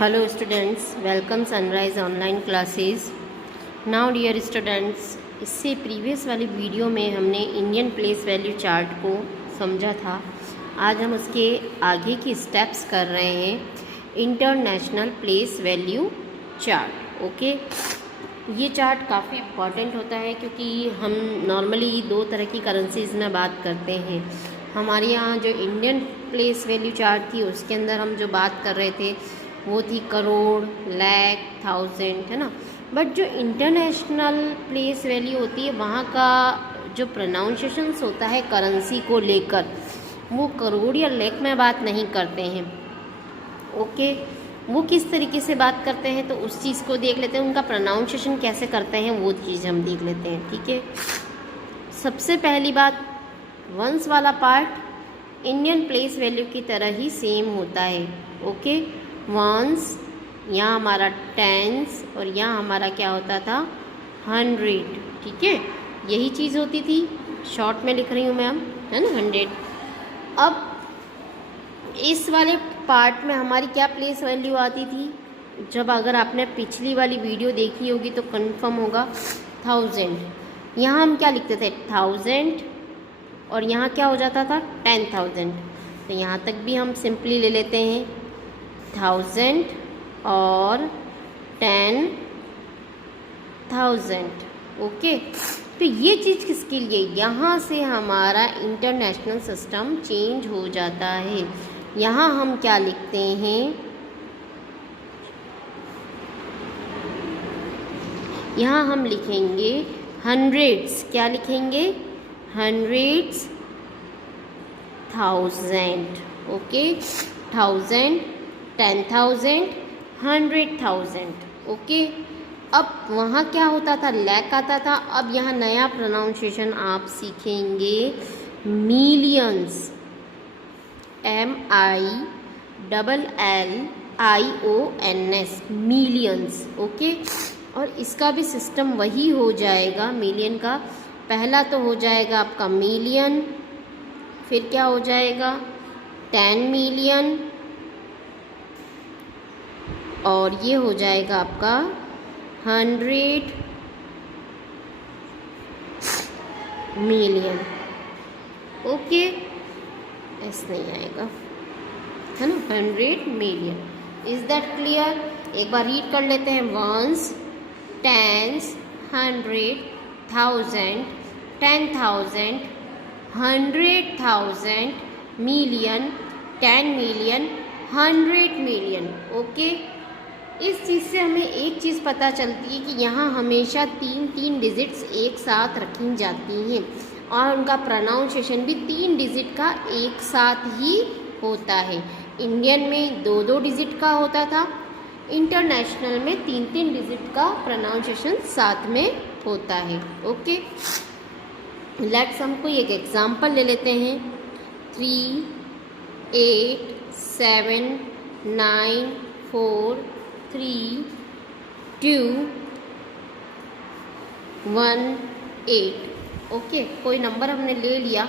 Hello students, welcome Sunrise online classes. Now dear students, इससे previous वाली video में हमने इंडियन प्लेस वैल्यू चार्ट को समझा था। आज हम उसके आगे की स्टेप्स कर रहे हैं international place value chart. Okay, ये चार्ट काफ़ी इम्पॉर्टेंट होता है क्योंकि हम नॉर्मली दो तरह की करेंसीज़ में बात करते हैं। हमारे यहाँ जो इंडियन प्लेस वैल्यू चार्ट थी उसके अंदर हम जो बात कर रहे थे वो थी करोड़, लाख, थाउजेंड, है ना। बट जो इंटरनेशनल प्लेस वैल्यू होती है वहाँ का जो प्रोनाउंसिएशंस होता है करेंसी को लेकर, वो करोड़ या लाख में बात नहीं करते हैं। ओके, वो किस तरीके से बात करते हैं तो उस चीज़ को देख लेते हैं। उनका प्रोनाउंसिएशन कैसे करते हैं वो चीज़ हम देख लेते हैं। ठीक है, सबसे पहली बात, वंस वाला पार्ट इंडियन प्लेस वैल्यू की तरह ही सेम होता है। ओके, वंस, यहाँ हमारा टेंस और यहाँ हमारा क्या होता था, 100। ठीक है, यही चीज़ होती थी। शॉर्ट में लिख रही हूँ मैम, है ना, 100। अब इस वाले पार्ट में हमारी क्या प्लेस वैल्यू आती थी, जब अगर आपने पिछली वाली वीडियो देखी होगी तो कंफर्म होगा, 1000। यहाँ हम क्या लिखते थे, 1000, और यहाँ क्या हो जाता था, 10,000। तो यहाँ तक भी हम सिंपली ले लेते हैं 1000 और 10,000। ओके, तो ये चीज़ किसके लिए, यहाँ से हमारा इंटरनेशनल सिस्टम चेंज हो जाता है। यहाँ हम क्या लिखते हैं, यहाँ हम लिखेंगे हंड्रेड्स। क्या लिखेंगे, हंड्रेड्स, 1000। ओके, 1000, 10,000, 100,000। ओके, अब वहाँ क्या होता था, लाख आता था। अब यहाँ नया प्रोनाउंसिएशन आप सीखेंगे, मिलियंस, MILLIONS, मिलियंस। ओके, और इसका भी सिस्टम वही हो जाएगा। मिलियन का पहला तो हो जाएगा आपका मिलियन, फिर क्या हो जाएगा 10 मिलियन, और ये हो जाएगा आपका 100 मिलियन। ओके, ऐसा नहीं आएगा, है ना, 100 मिलियन। Is that clear? एक बार रीड कर लेते हैं, ones, tens, 100, 1000, 10,000, 100,000, million, 10 million, 100 million. Okay, इस चीज़ से हमें एक चीज़ पता चलती है कि यहाँ हमेशा 3 डिजिट्स एक साथ रखी जाती हैं और उनका प्रोनाउंसिएशन भी 3 डिजिट का एक साथ ही होता है। इंडियन में 2 डिजिट का होता था, इंटरनेशनल में 3 डिजिट का प्रोनाउंसिएशन साथ में होता है। ओके, लेट्स हम कोई एक एग्जांपल ले लेते हैं। 3, 8, 7, 9, 4, 3, 2, 1, 8। ओके, कोई नंबर हमने ले लिया।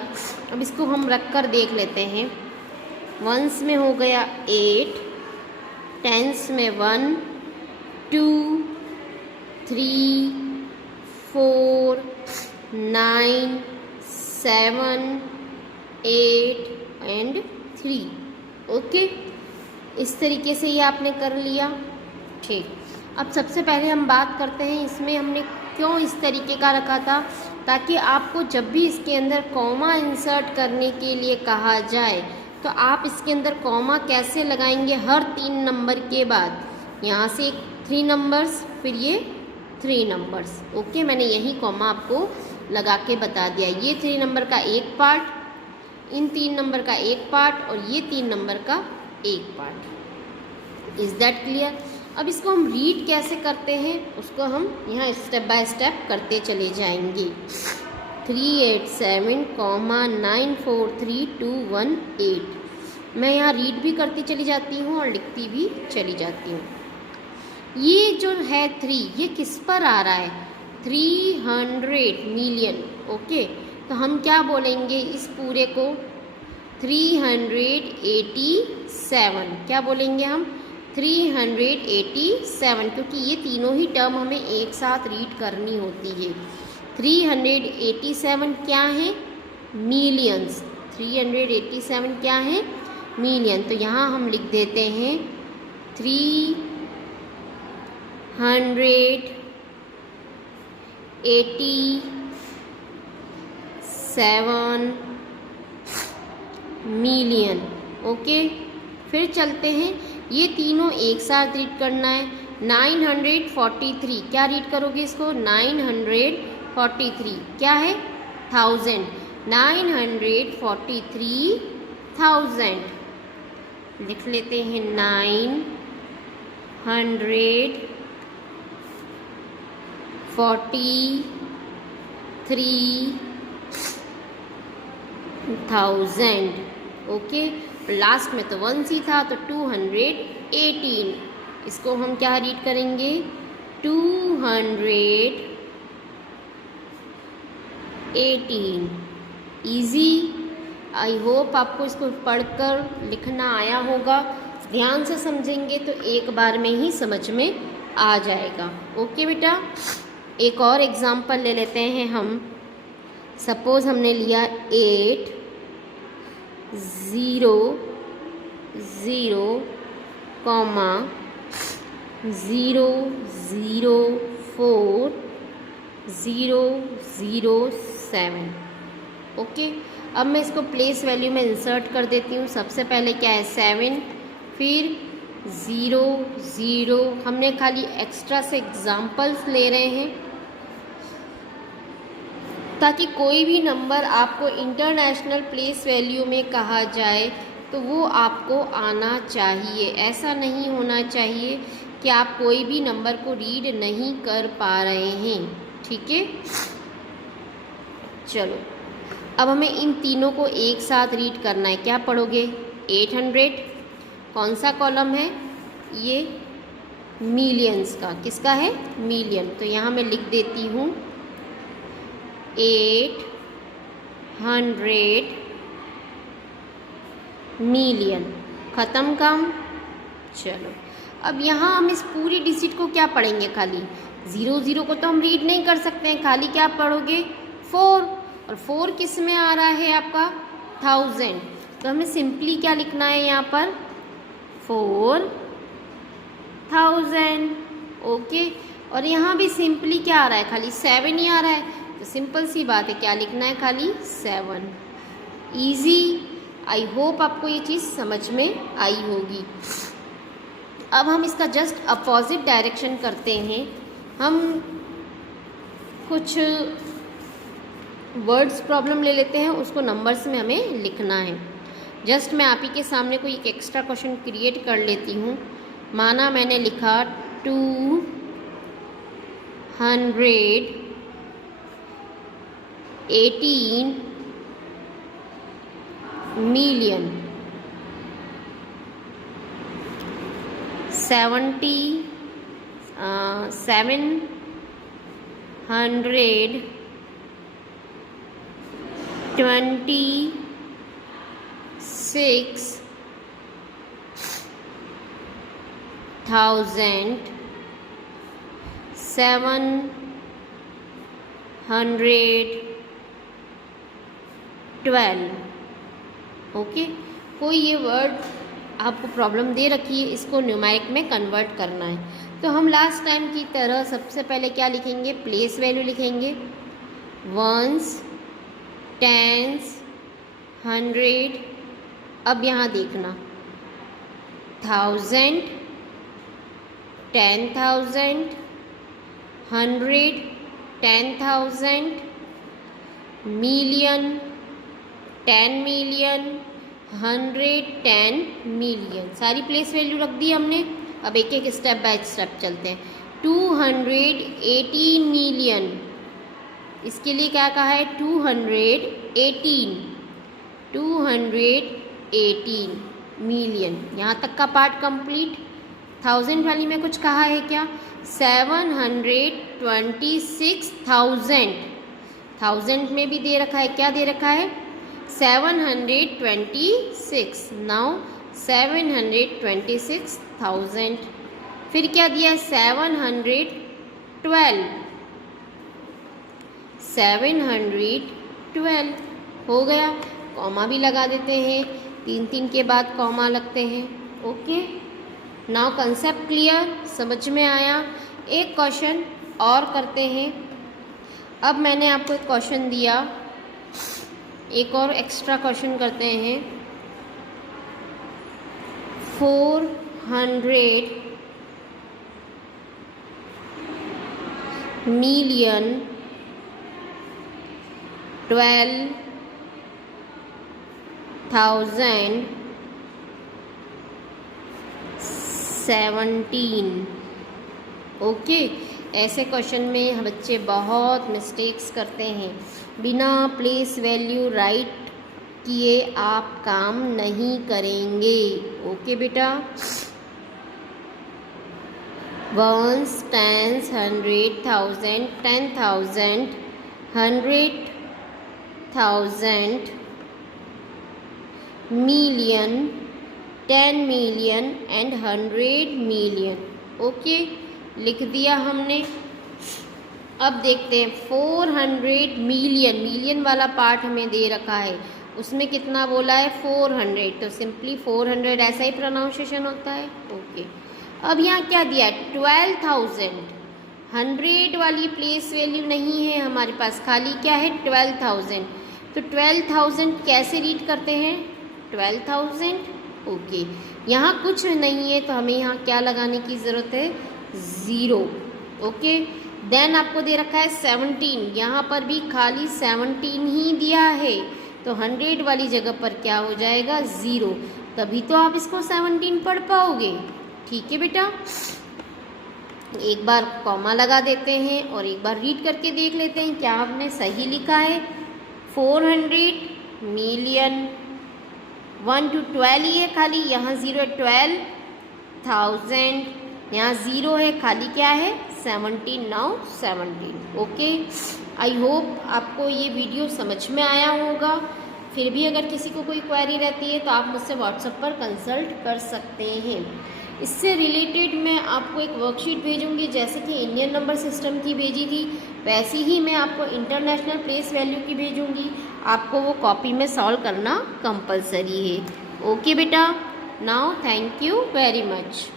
अब इसको हम रख कर देख लेते हैं। वंस में हो गया 8, टेंस में 1, 2, 3, 4, 9, 7, 8 एंड 3। ओके, इस तरीके से ये आपने कर लिया। ठीक, अब सबसे पहले हम बात करते हैं इसमें हमने क्यों इस तरीके का रखा था, ताकि आपको जब भी इसके अंदर कॉमा इंसर्ट करने के लिए कहा जाए तो आप इसके अंदर कॉमा कैसे लगाएंगे, हर 3 नंबर के बाद। यहाँ से 3 नंबर्स, फिर ये 3 नंबर्स। ओके, मैंने यही कॉमा आपको लगा के बता दिया। ये 3 नंबर का एक पार्ट, इन 3 नंबर का एक पार्ट, और ये 3 नंबर का एक पार्ट। Is that clear? अब इसको हम रीड कैसे करते हैं उसको हम यहाँ स्टेप बाय स्टेप करते चले जाएंगे। 387, 94321 मैं यहाँ रीड भी करती चली जाती हूँ और लिखती भी चली जाती हूँ। ये जो है 3, ये किस पर आ रहा है, 300 मिलियन। ओके, तो हम क्या बोलेंगे इस पूरे को, 387। क्या बोलेंगे हम, 387, क्योंकि ये तीनों ही टर्म हमें एक साथ रीड करनी होती है। 387 क्या है? मिलियंस। 387 क्या है? मिलियन। तो यहाँ हम लिख देते हैं 387 मिलियन। ओके, फिर चलते हैं, ये तीनों एक साथ रीड करना है। 943, क्या रीड करोगे इसको? 943 क्या है? 1000। 943,000 लिख लेते हैं। 943,000। ओके, लास्ट में तो 1 सी था तो 218, इसको हम क्या रीड करेंगे? 218। ईजी। आई होप आपको इसको पढ़कर लिखना आया होगा। ध्यान से समझेंगे तो एक बार में ही समझ में आ जाएगा। ओके बेटा, एक और एग्जाम्पल ले लेते हैं हम। सपोज हमने लिया 8 0 0, 0 0 4 0 0 7। ओके, अब मैं इसको प्लेस वैल्यू में इंसर्ट कर देती हूँ। सबसे पहले क्या है? 7, फिर 0 0। हमने खाली एक्स्ट्रा से एग्जाम्पल्स ले रहे हैं ताकि कोई भी नंबर आपको इंटरनेशनल प्लेस वैल्यू में कहा जाए तो वो आपको आना चाहिए। ऐसा नहीं होना चाहिए कि आप कोई भी नंबर को रीड नहीं कर पा रहे हैं। ठीक है, चलो अब हमें इन तीनों को एक साथ रीड करना है। क्या पढ़ोगे? 800 कौन सा कॉलम है? ये मिलियंस का। किसका है? मिलियन। तो यहाँ मैं लिख देती हूँ 800 मिलियन। ख़त्म काम। चलो अब यहाँ हम इस पूरी डिजिट को क्या पढ़ेंगे? खाली 0 0 को तो हम रीड नहीं कर सकते हैं, खाली क्या पढ़ोगे? 4। और 4 किस में आ रहा है आपका? 1000। तो हमें सिंपली क्या लिखना है यहाँ पर? 4000। ओके, और यहाँ भी सिंपली क्या आ रहा है? खाली 7 ही आ रहा है। तो सिंपल सी बात है, क्या लिखना है? खाली 7। ईजी। आई होप आपको ये चीज़ समझ में आई होगी। अब हम इसका जस्ट अपोजिट डायरेक्शन करते हैं। हम कुछ वर्ड्स प्रॉब्लम ले लेते हैं, उसको नंबर्स में हमें लिखना है। जस्ट मैं आप ही के सामने कोई एक एक्स्ट्रा क्वेश्चन क्रिएट कर लेती हूँ। माना मैंने लिखा 218 मिलियन 726,712। ओके, कोई ये वर्ड आपको प्रॉब्लम दे रखी है, इसको न्यूमेरिक में कन्वर्ट करना है। तो हम लास्ट टाइम की तरह सबसे पहले क्या लिखेंगे? प्लेस वैल्यू लिखेंगे। Ones, tens, 100। अब यहाँ देखना 1000, 10,000, 100, 10,000, मिलियन, 10 मिलियन, 110 मिलियन। सारी प्लेस वैल्यू रख दी हमने। अब एक एक स्टेप बाय स्टेप चलते हैं। 218 मिलियन, इसके लिए क्या कहा है? 218 मिलियन। यहाँ तक का पार्ट कंप्लीट। 1000 वाली में कुछ कहा है क्या? 726,000। 1000 में भी दे रखा है, क्या दे रखा है? 726। नाउ 726,000। फिर क्या दिया है 712 हो गया। कॉमा भी लगा देते हैं, 3 के बाद कॉमा लगते हैं। ओके, नाउ कंसेप्ट क्लियर, समझ में आया। एक क्वेश्चन और करते हैं। अब मैंने आपको एक क्वेश्चन दिया, एक और एक्स्ट्रा क्वेश्चन करते हैं। 400 मिलियन 12,017। ओके, ऐसे क्वेश्चन में बच्चे बहुत मिस्टेक्स करते हैं। बिना प्लेस वैल्यू राइट किए आप काम नहीं करेंगे। ओके बेटा, ones, tens, 100,000, 10,000, 100,000, million, 10 million and 100 million. Okay, लिख दिया हमने। अब देखते हैं 400 मिलियन, मिलियन वाला पार्ट हमें दे रखा है, उसमें कितना बोला है 400, तो सिंपली 400 ऐसा ही प्रोनाउंसिएशन होता है। ओके, अब यहाँ क्या दिया है 12,000, 100 वाली प्लेस वैल्यू नहीं है हमारे पास, खाली क्या है 12,000। तो 12,000 कैसे रीड करते हैं 12,000। ओके, यहाँ कुछ नहीं है तो हमें यहाँ क्या लगाने की ज़रूरत है 0। ओके, देन आपको दे रखा है 17, यहाँ पर भी खाली 17 ही दिया है, तो 100 वाली जगह पर क्या हो जाएगा 0, तभी तो आप इसको 17 पढ़ पाओगे। ठीक है बेटा, एक बार कॉमा लगा देते हैं और एक बार रीड करके देख लेते हैं क्या आपने सही लिखा है। 400 मिलियन 1 to 12 ही है खाली, यहाँ 0 है 12,000, यहाँ 0 है खाली, क्या है 17, नाउ 17। ओके, आई होप आपको ये वीडियो समझ में आया होगा। फिर भी अगर किसी को कोई क्वेरी रहती है तो आप मुझसे व्हाट्सएप पर कंसल्ट कर सकते हैं। इससे रिलेटेड मैं आपको एक वर्कशीट भेजूंगी, जैसे कि इंडियन नंबर सिस्टम की भेजी थी वैसी ही मैं आपको इंटरनेशनल प्लेस वैल्यू की भेजूंगी। आपको वो कॉपी में सॉल्व करना कंपलसरी है। ओके बेटा, now thank you very much.